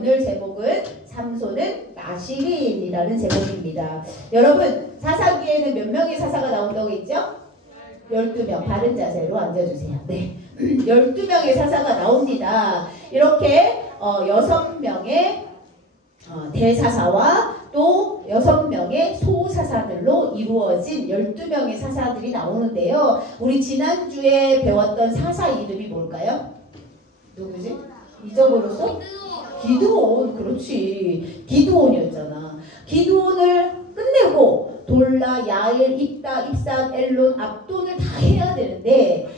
오늘 제목은 삼손은 나실인이라는 제목입니다. 여러분, 사사기에는 몇 명의 사사가 나온다고 했죠? 12명. 바른 자세로 앉아주세요. 네. 12명의 사사가 나옵니다. 이렇게 6명의 대사사와 또 6명의 소사사들로 이루어진 12명의 사사들이 나오는데요. 우리 지난주에 배웠던 사사 이름이 뭘까요? 누구지? 잊어버렸어? 기드온. 그렇지. 기드온이었잖아. 기드온을 끝내고 돌라, 야일, 입다, 입삿, 엘론, 압돈을 다 해야 되는데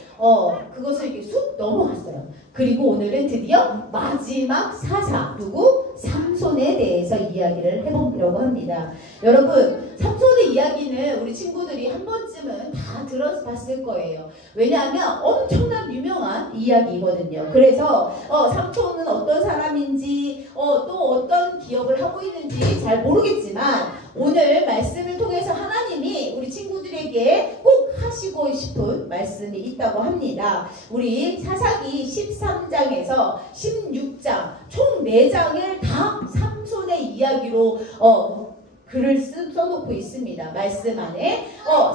그것을 이렇게 쑥 넘어갔어요. 그리고 오늘은 드디어 마지막 사사, 누구? 삼손에 대해서 이야기를 해보려고 합니다. 여러분, 삼손의 이야기는 우리 친구들이 한 번쯤은 다 들어봤을 거예요. 왜냐하면 엄청난 유명한 이야기거든요. 그래서 삼손은 어떤 사람인지 또 어떤 기억을 하고 있는지 잘 모르겠지만 오늘 말씀을 통해서 하나님이 우리 친구들에게 꼭 하시고 싶은 말씀이 있다고 합니다. 우리 사사기 13장에서 16장 총 4장을 다 삼손의 이야기로 글을 써놓고 있습니다. 말씀 안에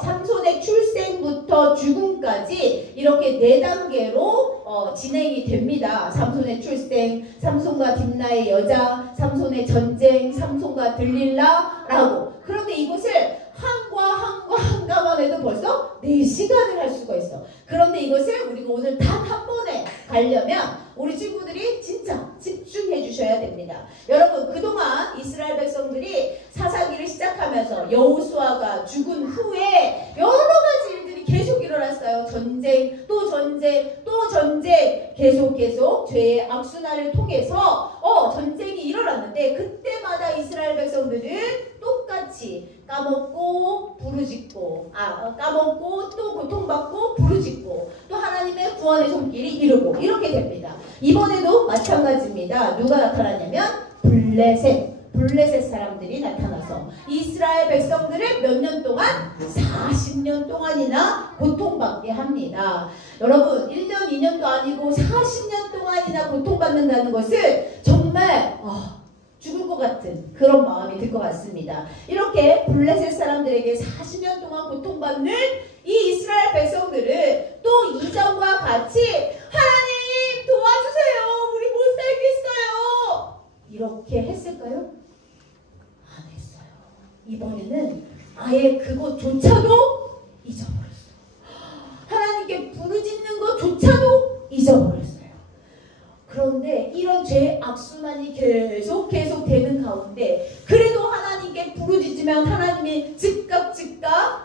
삼손의 출생부터 죽음까지 이렇게 4단계로 진행이 됩니다. 삼손의 출생, 삼손과 딥나의 여자, 삼손의 전쟁, 삼손과 들릴라라고. 그런데 이것을 한가만 해도 벌써 4시간을 할 수가 있어. 그런데 이것을 우리가 오늘 단 한 번에 가려면 우리 친구들이 진짜 집중해 주셔야 됩니다. 여러분, 그동안 이스라엘 백성들이 사사기를 시작하면서 여호수아가 죽은 후에 여러 가지 일들이 계속 일어났어요. 전쟁, 또 전쟁, 또 전쟁, 계속 죄의 악순환을 통해서 전쟁이 일어났는데 그때마다 이스라엘 백성들은 똑같이 까먹고 부르짖고 까먹고 또 고통받고 부르짖고 또 하나님의 구원의 손길이 이루고 이렇게 됩니다. 이번에도 마찬가지입니다. 누가 나타나냐면 블레셋 사람들이 나타나서 이스라엘 백성들을 몇 년 동안? 40년 동안이나 고통받게 합니다. 여러분, 1년 2년도 아니고 40년 동안이나 고통받는다는 것을 정말 죽을 것 같은 그런 마음이 들 것 같습니다. 이렇게 블레셋 사람들에게 40년 동안 고통받는 이 이스라엘 백성들을 또 이전과 같이 하나님 도와주세요. 우리 못 살겠어요. 이렇게 했을까요? 안 했어요. 이번에는 아예 그것조차도 잊어버렸어요. 하나님께 부르짖는 것조차도 잊어버렸어요. 그런데 이런 죄의 악순환이 계속 되는 가운데 그래도 하나님께 부르짖으면 하나님이 즉각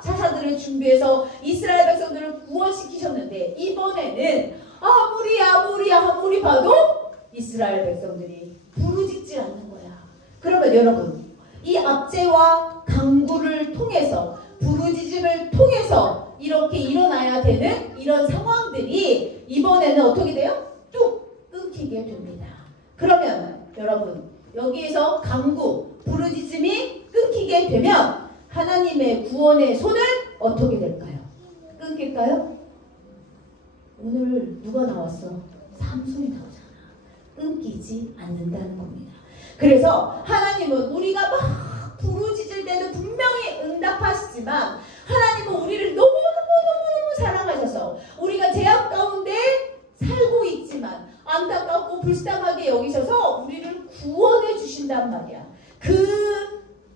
사사들을 준비해서 이스라엘 백성들을 구원시키셨는데 이번에는 아무리 봐도 이스라엘 백성들이 부르짖지 않는 거야. 그러면 여러분, 이 압제와 강구를 통해서 부르짖음을 통해서 이렇게 일어나야 되는 이런 상황들이 이번에는 어떻게 돼요? 뚝 끊기게 됩니다. 그러면 여러분, 여기에서 강구, 부르짖음이 끊기게 되면 하나님의 구원의 손은 어떻게 될까요? 끊길까요? 오늘 누가 나왔어? 삼손이 나오잖아. 끊기지 않는다는 겁니다. 그래서 하나님은 우리가 막 부르짖을 때는 분명히 응답하시지만 하나님은 우리를 너무너무 사랑하셔서 우리가 죄악 가운데 살고 있지만 안타깝고 불쌍하게 여기셔서 우리를 구원해 주신단 말이야.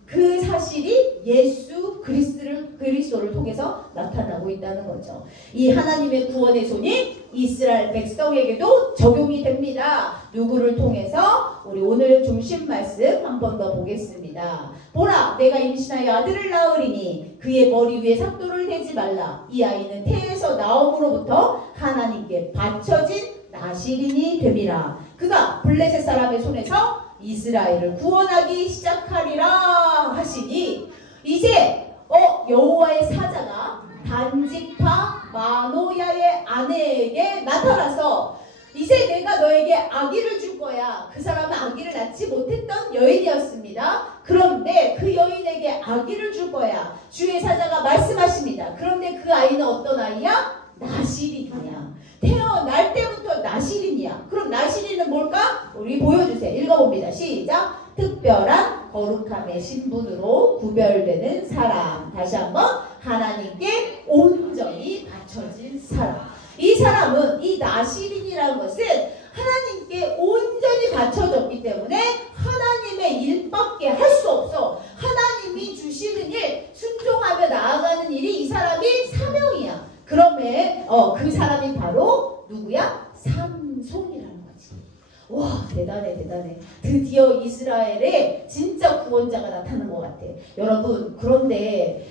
그 사실이 예수 그리스도를 통해서 나타나고 있다는 거죠. 이 하나님의 구원의 손이 이스라엘 백성에게도 적용이 됩니다. 누구를 통해서? 우리 오늘 중심 말씀 한 번 더 보겠습니다. 보라, 내가 임신하여 아들을 낳으리니 그의 머리 위에 삭도를 대지 말라. 이 아이는 태에서 나옴으로부터 하나님께 바쳐진 나실인이 됨이라. 그가 블레셋 사람의 손에서 이스라엘을 구원하기 시작하리라 하시니 이제 여호와의 사자가 단지파 마노야의 아내에게 나타나서 이제 내가 너에게 아기를 줄 거야. 그 사람은 아기를 낳지 못했던 여인이었습니다. 그런데 그 여인에게 아기를 줄 거야. 주의 사자가 말씀하십니다. 그런데 그 아이는 어떤 아이야? 나실인이야. 태어날 때부터 나실인이야. 나시린이야. 그럼 나시린은 뭘까? 우리 보여주세요. 읽어봅니다. 시작. 특별한 거룩함의 신분으로 구별되는 사람. 다시 한번. 하나님께 온전히 바쳐진 사람. 이 사람은, 이 나시린이라는 것은 하나님께 온전히 바쳐졌기 때문에 하나님의 일밖에 할 수 없어. 하나님이 주시는 일, 순종하며 나아가는 일이 이 사람이 사명이야. 그러면 그 사람이 바로 누구야? 삼손이라는 거지. 와, 대단해, 대단해. 드디어 이스라엘에 진짜 구원자가 나타난 것 같아. 여러분, 그런데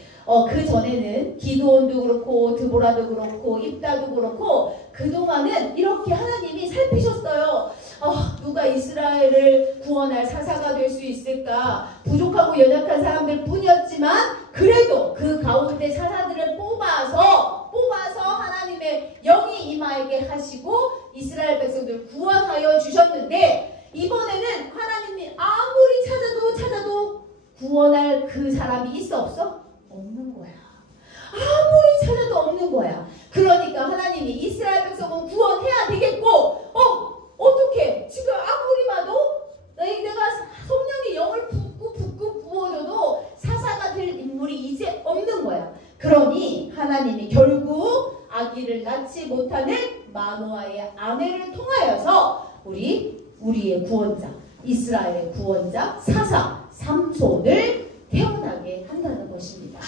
그 전에는 기드온도 그렇고 드보라도 그렇고 입다도 그렇고 그동안은 이렇게 하나님이 살피셨어요. 누가 이스라엘을 구원할 사사가 될 수 있을까? 부족하고 연약한 사람들 뿐이었지만 그래도 그 가운데 사사들을 뽑아서 하나님의 영이 임하게 하시고 이스라엘 백성들을 구원하여 주셨는데 이번에는 하나님이 아무리 찾아도 구원할 그 사람이 있어 없어? 없는 거야. 아무리 찾아도 없는 거야. 그러니까 하나님이 이스라엘 백성은 구원해야 되겠고 어떻게 지금 아무리 봐도 내가 성령의 영을 붓고 부어줘도 사사가 될 인물이 이제 없는 거야. 그러니 하나님이 결국 아기를 낳지 못하는 마노아의 아내를 통하여서 우리의 구원자, 이스라엘의 구원자 사사 삼손을 태어나게 한다는 것입니다.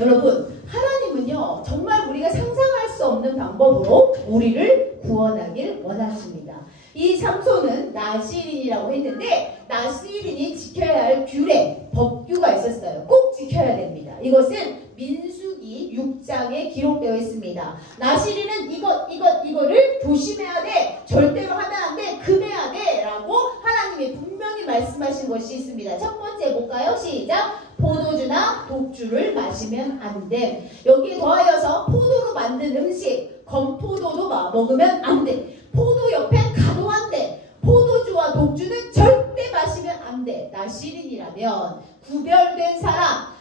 여러분, 하나님은요 정말 우리가 상상할 수 없는 방법으로 우리를 구원하길 원하십니다. 이 삼손은 나시린이라고 했는데 나시린이 지켜야 할 규례, 법규가 있었어요. 꼭 지켜야 됩니다. 이것은 민수기 6장에 기록되어 있습니다. 나시린은 이거를 조심해야 돼. 절대로 하면 안 돼. 금해야 돼. 라고 하나님이 분명히 말씀하신 것이 있습니다. 첫 번째 볼까요? 시작. 포도주나 독주를 마시면 안 돼. 여기에 더하여서 포도로 만든 음식, 건포도도 먹으면 안 돼. 포도 옆에 가도 안 돼. 포도주와 독주는 절대 마시면 안 돼. 나시린이라면 구별된 사람,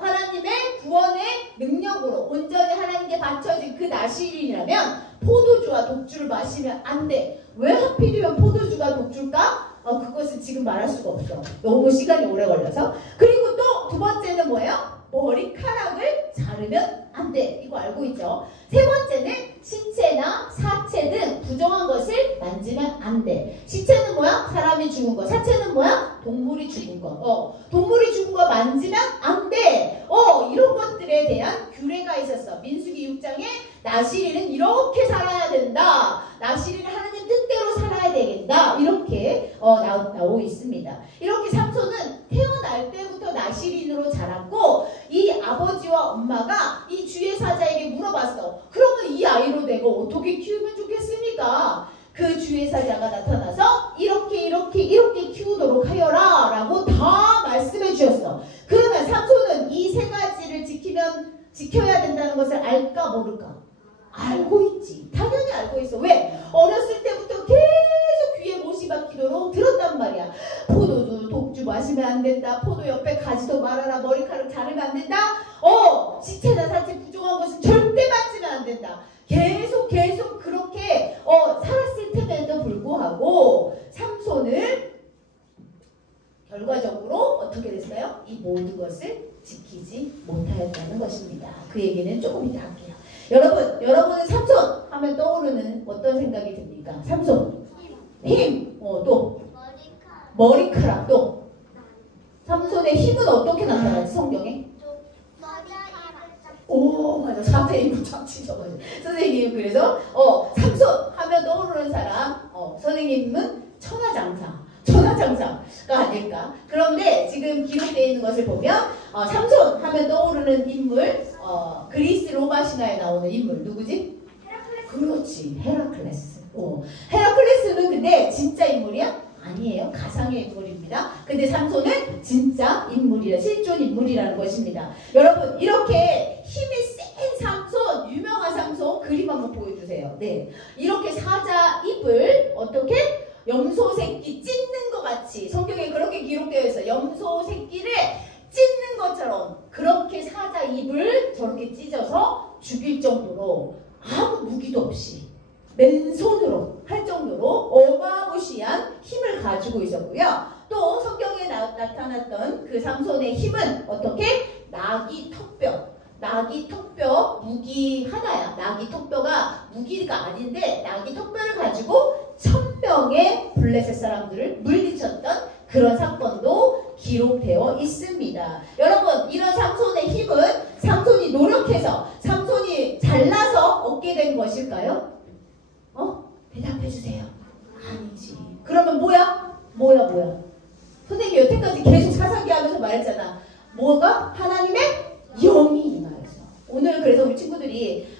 하나님의 구원의 능력으로 온전히 하나님께 바쳐진 그 나시린이라면 포도주와 독주를 마시면 안 돼. 왜 하필이면 포도주가 독주일까? 그것은 지금 말할 수가 없어. 너무 시간이 오래 걸려서. 그리고 또 두 번째는 뭐예요? 머리카락을 자르면 안 돼. 이거 알고 있죠? 세 번째는 신체나 사체 등 부정한 것을 만지면 안 돼. 시체는 뭐야? 사람이 죽은 거. 사체는 뭐야? 동물이 죽은 거. 동물이 죽은 거 만지면 안 돼. 이런 것들에 대한 규례가 있었어. 민수기 6장에 나시린은 이렇게 살아야 된다. 나시린은 하나님 뜻대로 살아야 되겠다. 이렇게 나오고 있습니다. 이렇게 삼손은 태어날 때부터 나시린으로 자랐고 이 아버지와 엄마가 이 주의 사자에게 물어봤어. 그러면 이 아이로 내가 어떻게 키우면 좋겠습니까? 그 주의 사자가 나타나서 이렇게 키우도록 하여라 라고 다 말씀해 주셨어. 그러면 삼손은 이 세 가지를 지켜야 된다는 것을 알까 모를까? 알고 있지. 당연히 알고 있어. 왜? 어렸을 때부터 계속 귀에 못이 박히도록 들었단 말이야. 포도주, 독주 마시면 안 된다. 포도 옆에 가지도 말아라. 머리카락 자르면 안 된다. 시체나 사체 부정한 것은 절대 만지면 안 된다. 계속 그렇게 살았을 텐데도 불구하고 삼손을 결과적으로 어떻게 됐어요? 이 모든 것을 지키지 못하였다는 것입니다. 그 얘기는 조금 이따 할게요. 여러분은 삼손 하면 떠오르는 어떤 생각이 듭니까? 삼손. 힘. 또. 머리카락. 또. 삼손의 힘은 어떻게 나타나지? 성경에? 오, 맞아. 선생님 참 치셔가지고. 선생님, 그래서, 삼손 하면 떠오르는 사람, 선생님은 천하장사가 아닐까. 그런데 지금 기록되어 있는 것을 보면, 삼손 하면 떠오르는 인물, 그리스 로마 신화에 나오는 인물, 누구지? 그렇지. 헤라클레스. 헤라클레스는 근데 진짜 인물이야? 아니에요. 가상의 인물입니다. 근데 삼손은 진짜 인물이라, 실존 인물이라는 것입니다. 여러분, 이렇게 힘이 센 삼손, 유명한 삼손 그림 한번 보여주세요. 네, 이렇게 사자 입을 어떻게? 염소 새끼 찢는 것 같이 성경에 그렇게 기록되어 있어요. 염소 새끼를 찢는 것처럼 그렇게 사자 입을 저렇게 찢어서 죽일 정도로 아무 무기도 없이 맨손으로 할 정도로 어마무시한 힘을 가지고 있었고요. 또 성경에 나타났던 그 삼손의 힘은 어떻게? 나귀 턱뼈 무기 하나야. 나귀 턱뼈가 무기가 아닌데 나귀 턱뼈를 가지고 1000명의 블레셋 사람들을 물리쳤던 그런 사건도 기록되어 있습니다. 여러분, 이런 삼손의 힘은 삼손이 노력해서 삼손이 잘나서 얻게 된 것일까요? 대답해 주세요. 아니지. 그러면 뭐야? 선생님이 여태까지 계속 사사기 하면서 말했잖아. 뭐가? 하나님의 영이 임하여서. 오늘 그래서 우리 친구들이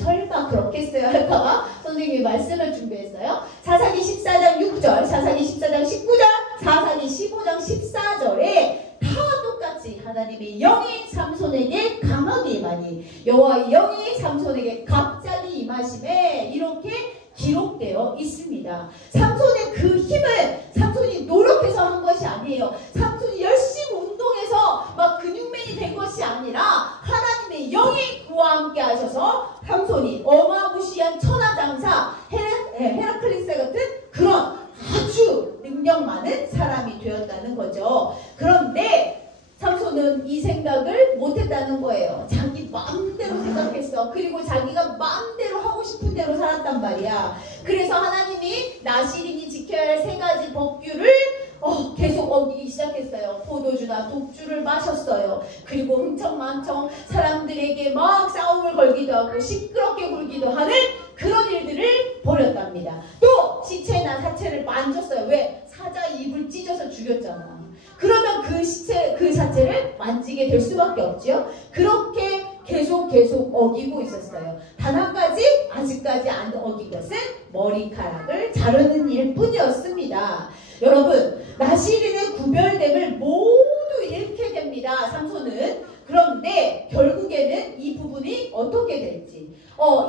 설마 그렇겠어요 할까봐 선생님이 말씀을 준비했어요. 사사기 14장 6절, 사사기 14장 19절, 사사기 15장 14절에 다 똑같이 하나님의 영이 삼손에게 강하게 임하니 여호와의 영이 삼손에게 갑자기 임하심에 이렇게 기록되어 있습니다. 삼손의 그 힘을 삼손이 노력해서 한 것이 아니에요. 삼손이 열심히 운동해서 막 근육맨이 된 것이 아니라 하나님의 영이 그와 함께 하셔서 삼손이 어마무시한 천하장사 헤라클레스 같은 그런 아주 능력 많은 사람이 되었다는 거죠. 그런데 삼손은 이 생각을 못했다는 거예요. 자기 마음대로 생각했어. 그리고 자기가 마음대로 하고 싶은 대로 살았단 말이야. 그래서 하나님이 나시린이 지켜야 할 3가지 법규를 계속 어기기 시작했어요. 포도주나 독주를 마셨어요. 그리고 흥청망청 사람들에게 막 싸움을 걸기도 하고 시끄럽게 굴기도 하는 그런 일들을 벌였답니다. 또 시체나 사체를 만졌어요. 왜? 사자 입을 찢어서 죽였잖아. 그러면 그 시체 그 자체를 만지게 될 수밖에 없죠. 그렇게 계속 어기고 있었어요. 단 한 가지 아직까지 안 어긴 것은 머리카락을 자르는 일뿐이었습니다. 여러분, 나시린의 구별됨을 모두 잃게 됩니다. 삼손은. 그런데 결국에는 이 부분이 어떻게 될지,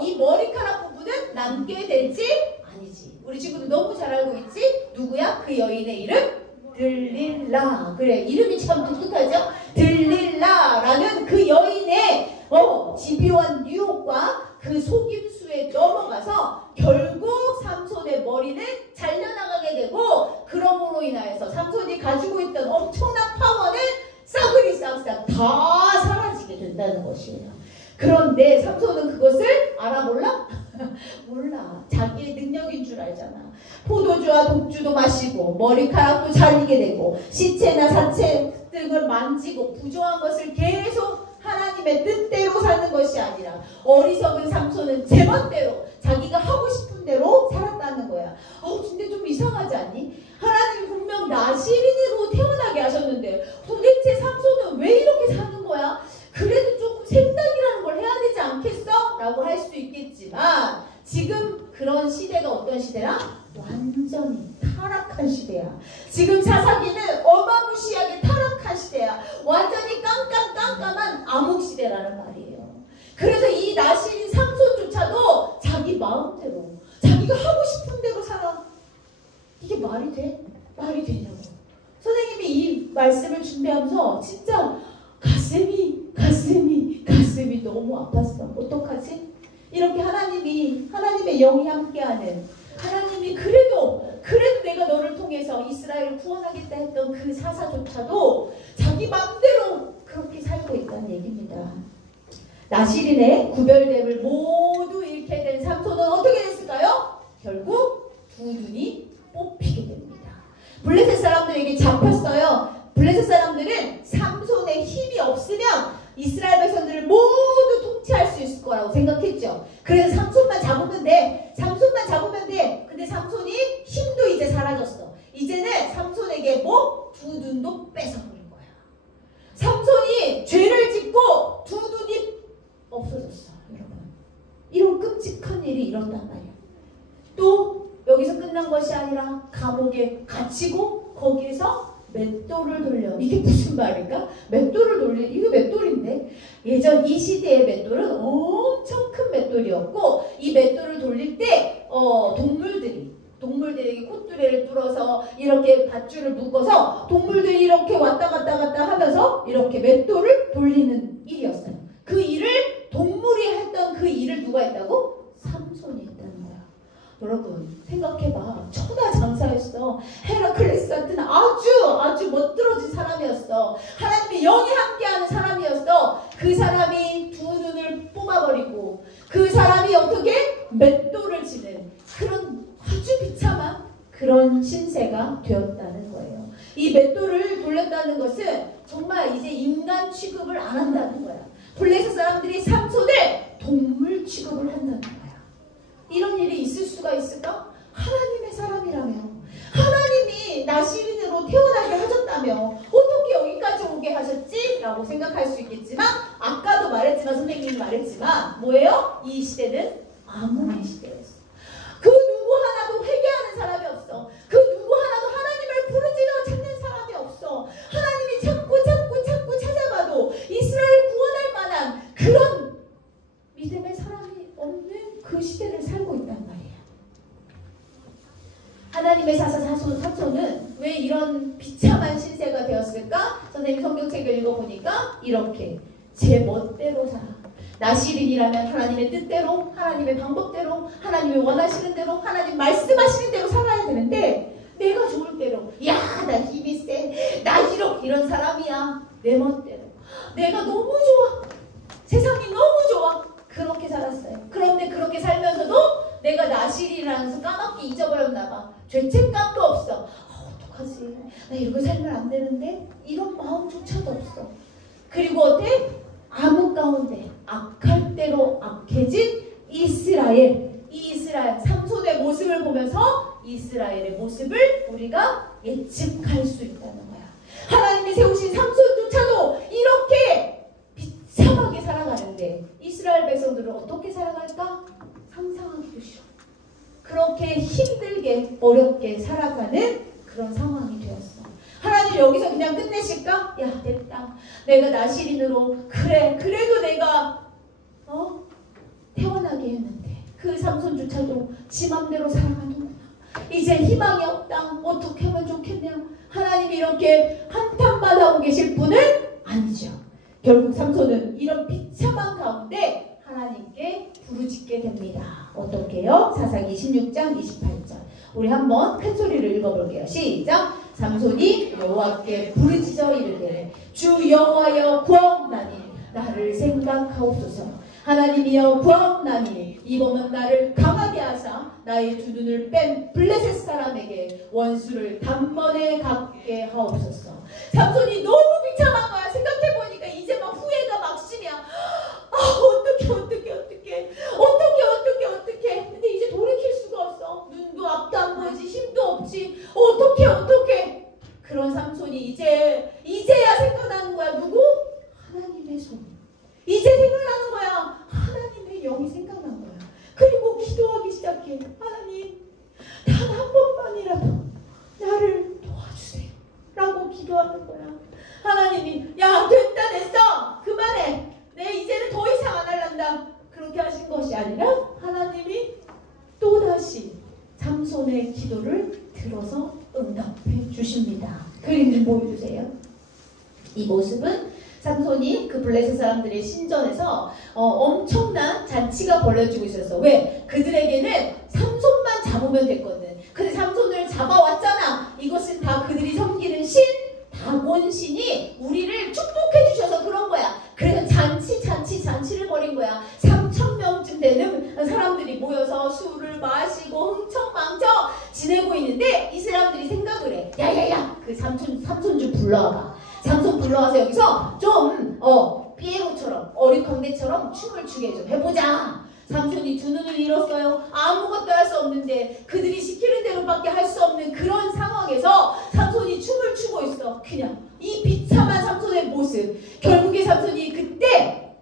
이 머리카락 부분은 남게 될지 아니지. 우리 친구들 너무 잘 알고 있지? 누구야? 그 여인의 이름? 들릴라. 그래, 이름이 참 독특하죠? 들릴라라는 그 여인의 집요한 유혹과 그 속임수에 넘어가서 결국 삼손의 머리는 잘려나가게 되고, 그러므로 인하여서 삼손이 가지고 있던 엄청난 파워는 싸그리 싹싹 다 사라지게 된다는 것이에요. 그런데 삼손은 그것을 알아 몰라? 몰라. 자기의 능력인 줄 알잖아. 포도주와 독주도 마시고 머리카락도 잘리게 되고 시체나 사체 등을 만지고 부조한 것을 계속 하나님의 뜻대로 사는 것이 아니라 어리석은 삼손은 제멋대로 자기가 하고 싶은 대로 살았다는 거야. 근데 좀 이상하지 않니? 하나님이 분명 나시린으로 태어나게 하셨는데 도대체 삼손은 왜 이렇게 사는 거야? 그래도 조금 생각이라는 걸 해야 되지 않겠어? 라고 할 수도 있겠지만 지금 그런 시대가 어떤 시대라? 완전히 타락한 시대야. 지금 사사기는 어마무시하게 타락한 시대야. 완전히 깜깜한 암흑 시대라는 말이에요. 그래서 이 나시린 삼손조차도 자기 마음대로 자기가 하고 싶은 대로 살아. 이게 말이 돼? 말이 되냐고. 선생님이 이 말씀을 준비하면서 진짜 가슴이 너무 아팠어. 어떡하지? 이렇게 하나님의 영이 함께하는, 하나님이 그래도 내가 너를 통해서 이스라엘을 구원하겠다 했던 그 사사조차도 자기 마음대로 그렇게 살고 있다는 얘기입니다. 나시린의 구별됨을 모두 잃게 된 삼손은 어떻게 됐을까요? 결국 두 눈이 뽑히게 됩니다. 블레셋 사람들에게 잡혔어요. 블레셋 사람들은 삼손의 힘이 없으면 이스라엘 백성들을 모두 통치할 수 있을 거라고 생각했죠. 그래서 삼손만 잡으면 돼. 근데 삼손이 힘도 이제 사라졌어. 이제는 삼손에게 두 눈도 뺏어버린 거야. 삼손이 죄를 짓고 두 눈이 없어졌어. 여러분, 이런 끔찍한 일이 일어났단 말이야. 또 여기서 끝난 것이 아니라 감옥에 갇히고 거기에서 맷돌을 돌려. 이게 무슨 말인가? 맷돌을 돌리, 이거 맷돌인데 예전 이 시대의 맷돌은 엄청 큰 맷돌이었고, 이 맷돌을 돌릴 때 동물들에게 콧뚜레를 뚫어서 이렇게 밧줄을 묶어서 동물들이 이렇게 왔다 갔다 하면서 이렇게 맷돌을 돌리는 일이었어요. 그 일을 동물이 했던 그 일을 누가 했다고? 삼손이 했다는 거야. 여러분 생각해봐. 천하장사였어. 헤라클레스 같은 아주 멋들어진 사람이었어. 하나님의 영이 함께하는 사람이었어. 그 사람이 두 눈을 뽑아버리고 그 사람이 어떻게 맷돌을 지는 그런 아주 비참한 그런 신세가 되었다는 거예요. 이 맷돌을 돌렸다는 것은 정말 이제 인간 취급을 안 한다는 거야. 블레셋 사람들이 삼손을 동물 취급을 한다는 거야. 이런 일이 있을 수가 있을까? 하나님의 사람이라며, 하나님이 나시린으로 태어나게 하셨다며 어떻게 여기까지 오게 하셨지? 라고 생각할 수 있겠지만, 아까도 말했지만, 선생님이 말했지만 뭐예요? 이 시대는 아몬의 시대였어. 그 누구 하나도 회개하는 사람이 없어. 그 누구 하나도 하나님을 부르짖어 찾는 사람이 없어. 하나님이 자꾸 찾아봐도 이스라엘 구원할 만한 그런 믿음의 사람이 없는 그 시대를 살고 있단 말이에요. 하나님의 사사 삼손은 왜 이런 비참한 신세가 되었을까? 선생님 성경책을 읽어보니까 이렇게 제 멋대로 살아. 나시린이라면 하나님의 뜻대로, 하나님의 방법대로, 하나님이 원하시는 대로, 하나님 말씀하시는 대로 살아야 되는데 내가 좋을 대로, 야, 나 힘이 세, 나 이런 사람이야. 내 멋대로. 내가 너무 좋아. 세상이 너무 좋아. 그렇게 살았어요. 그런데 그렇게 살면서도 내가 나시린이라는 것을 까맣게 잊어버렸나 봐. 죄책감도 없어. 어떡하지? 나 이렇게 살면 안 되는데? 이런 마음조차도 없어. 그리고 어때? 암흑 가운데 악할 대로 악해진 이스라엘. 이 이스라엘 삼손의 모습을 보면서 이스라엘의 모습을 우리가 예측할 수 있다는 거야. 하나님이 세우신 삼손조차도 이렇게 비참하게 살아가는데 이스라엘 백성들은 어떻게 살아갈까? 상상하기도 싫어. 그렇게 힘들게 어렵게 살아가는 그런 상황이 되었어. 하나님 여기서 그냥 끝내실까? 야, 됐다. 내가 나시린으로 그래도 내가 태어나게 했는데 그 삼손조차도 지 맘대로 살아가는구나. 이제 희망이 없다. 어떻게 하면 좋겠냐. 하나님이 이렇게 한탄받아오 계실 분은 아니죠. 결국 삼손은 이런 비참한 가운데 하나님께 부르짖게 됩니다. 어떻게요? 사사기 26장 28절. 우리 한번 큰 소리를 읽어볼게요. 시작. 삼손이 여호와께 부르짖어 이르되 주 여호와여 구하옵나니 나를 생각하옵소서. 하나님이여 구하옵나니 이 범은 나를 강하게 하사 나의 두 눈을 뺀 블레셋 사람에게 원수를 단번에 갚게 하옵소서. 삼손이 너무 비참한 거야. 생각해보니까 이제 막 후회가 막심이야. 어떡해. 근데 이제 돌이킬 수가 없어. 눈도 앞도 안 보이지, 힘도 없지. 어떡해. 그런 삼손이 이제야 생각나는 거야. 누구? 하나님의 손. 이제 생각나는 거야. 하나님의 영이 생각난 거야. 그리고 기도하기 시작해. 하나님, 단 한 번만이라도 나를 도와주세요. 라고 기도하는 거야. 하나님이 야, 됐어. 그만해. 내 이제는 더 이상 안 할란다. 그렇게 하신 것이 아니라 하나님이 또다시 삼손의 기도를 들어서 응답해 주십니다. 그림 좀 보여주세요. 이 모습은 삼손이 그 블레셋 사람들의 신전에서 엄청난 잔치가 벌어지고 있었어. 왜? 그들에게는 삼손만 잡으면 됐거든. 근데 삼손을 잡아왔잖아. 이것은 다 그들이 섬기는 신 다곤신이 우리를 축복해 주셔서 그런 거야. 그래서 잔치를 벌인 거야. 3,000명쯤 되는 사람들이 모여서 술을 마시고 흥청망청 지내고 있는데 이 사람들이 생각을 해. 야야야, 그 삼손 좀 불러와봐. 삼손 불러와서 여기서 좀 피에로처럼 어리광대처럼 춤을 추게 좀 해보자. 삼손이 두 눈을 잃었어요. 아무것도 할 수 없는데 그들이 시키는 대로밖에 할 수 없는 그런 상황에서 삼손이 춤을 추고 있어. 그냥 이 비참한 삼손의 모습. 결국에 삼손이 그때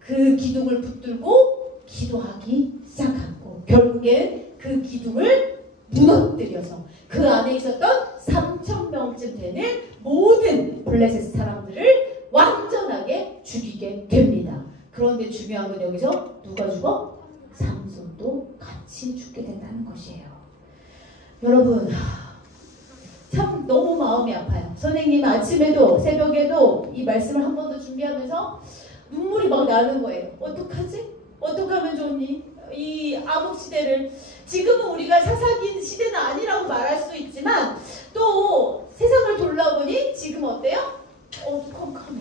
그 기둥을 붙들고 기도하기 시작하고 결국에 그 기둥을 무너뜨려서 그 안에 있었던 3,000명쯤 되는 모든 블레셋 사람들을 완전하게 죽이게 됩니다. 그런데 중요한 건 여기서 누가 죽어? 삼손도 같이 죽게 된다는 것이에요. 여러분, 참 너무 마음이 아파요. 선생님 아침에도 새벽에도 이 말씀을 한 번 더 준비하면서 눈물이 막 나는 거예요. 어떡하지? 어떡하면 좋니? 이 암흑시대를 지금은 우리가 사사기 시대는 아니라고 말할 수 있지만 또 세상을 돌아보니 지금 어때요? 컴컴해.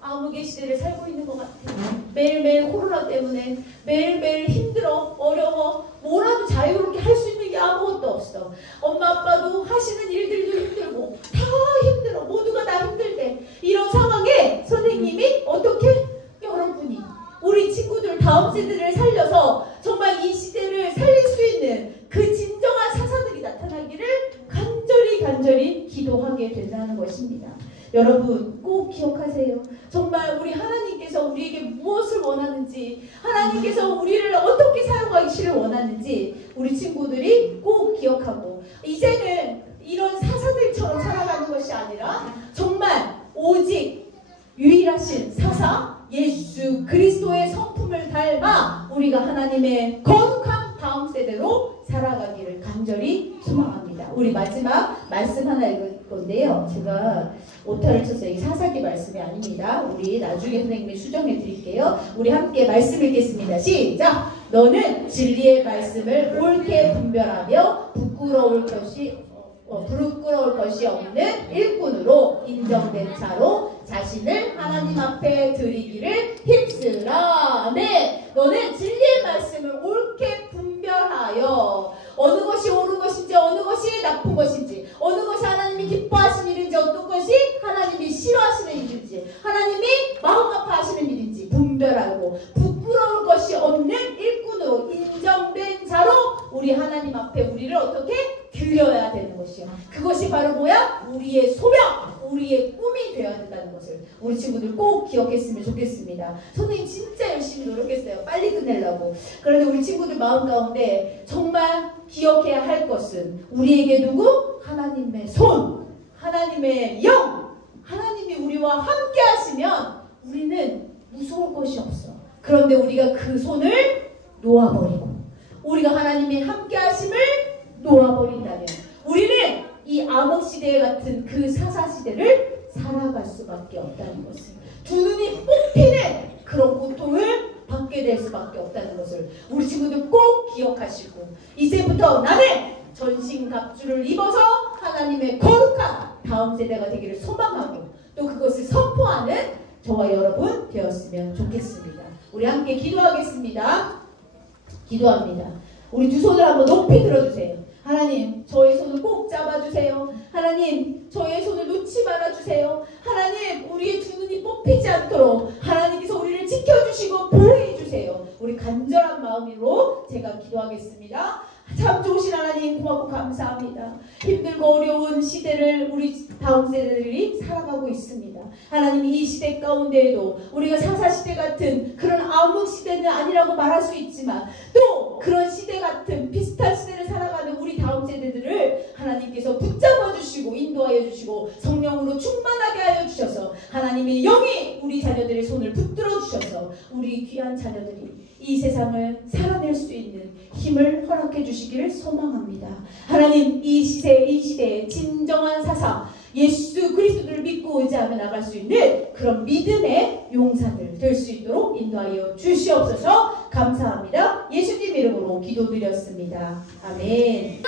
암흑의 시대를 살고 있는 것 같아요. 매일매일 코로나 때문에 매일매일 힘들어, 어려워, 뭐라도 자유롭게 할 수 있는 게 아무것도 없어. 엄마 아빠도 하시는 일들도 힘들고 다 힘들어. 모두가 다 힘들대. 이런 상황에 선생님이 어떻게? 여러분이 우리 친구들 다음 세대를 살려서 정말 이 시대를 살릴 수 있는 그 진정한 사사들이 나타나기를 간절히 기도하게 된다는 것입니다. 여러분 꼭 기억하세요. 정말 우리 하나님께서 우리에게 무엇을 원하는지, 하나님께서 우리를 어떻게 사용하기를 원하는지 우리 친구들이 꼭 기억하고, 이제는 이런 사사들처럼 살아가는 것이 아니라 정말 오직 유일하신 사사 예수 그리스도의 성품을 닮아 우리가 하나님의 거룩한 다음 세대로 살아가기를 간절히 소망합니다. 우리 마지막 말씀 하나 읽을 건데요. 제가 오타를 쳤어요. 이게 사사기 말씀이 아닙니다. 우리 나중에 선생님이 수정해 드릴게요. 우리 함께 말씀 읽겠습니다. 시작! 너는 진리의 말씀을 옳게 분별하며 부끄러울 것이 없는 일꾼으로 인정된 자로 자신을 하나님 앞에 드리기를 힘쓰라. 네, 너는 진리의 말씀을 옳게 분별하여 어느 것이 옳은 것인지, 어느 것이 나쁜 것인지, 어느 것이 하나님이 기뻐하시는 일인지, 어떤 것이 하나님이 싫어하시는 일인지, 하나님이 마음 아파하시는 일인지 분별하고 부끄러울 것이 없는 일꾼으로 인정된 자로 우리 하나님 앞에 우리를 어떻게 드려야 되는 것이요. 그것이 바로 뭐야? 우리의 소명, 우리의 꿈이 되어야 된다는 것을 우리 친구들 꼭 기억했으면 좋겠습니다. 선생님 진짜 열심히 노력했어요. 빨리 끝내려고. 그런데 우리 친구들 마음 가운데 정말 기억해야 할 것은 우리에게 누구? 하나님의 손, 하나님의 영, 하나님이 우리와 함께 하시면 우리는 무서울 것이 없어. 그런데 우리가 그 손을 놓아버리고 우리가 하나님의 함께 하심을 놓아버린다면 우리는 이 암흑시대 같은 그 사사시대를 살아갈 수밖에 없다는 것을, 두 눈이 뽑히는 그런 고통을 받게 될 수밖에 없다는 것을 우리 친구들 꼭 기억하시고, 이제부터 나는 전신갑주를 입어서 하나님의 거룩한 다음 세대가 되기를 소망하고 또 그것을 선포하는 저와 여러분 되었으면 좋겠습니다. 우리 함께 기도하겠습니다. 기도합니다. 우리 두 손을 한번 높이 들어주세요. 하나님, 저의 손을 꼭 잡아주세요. 하나님, 저의 손을 놓지 말아주세요. 하나님, 우리의 두 눈이 뽑히지 않도록 하나님께서 우리를 지켜주시고 보호해주세요. 우리 간절한 마음으로 제가 기도하겠습니다. 참 좋으신 하나님 고맙고 감사합니다. 힘들고 어려운 시대를 우리 다음 세대들이 살아가고 있습니다. 하나님, 이 시대 가운데에도 우리가 사사시대 같은 그런 암흑 시대는 아니라고 말할 수 있지만 또 그런 시대 같은 비슷한 시대를 살아가는 우리 다음 세대들을 하나님께서 붙잡아 주시고 인도하여 주시고 성령으로 충만하게 하여 주셔서 하나님의 영이 우리 자녀들의 손을 붙들어 주셔서 우리 귀한 자녀들이 이 세상을 살아낼 수 있는 힘을 허락해 주시기를 소망합니다. 하나님, 이 시대에 진정한 사사 예수 그리스도를 믿고 의지하며 나갈 수 있는 그런 믿음의 용사들 될 수 있도록 인도하여 주시옵소서. 감사합니다. 예수님 이름으로 기도드렸습니다. 아멘.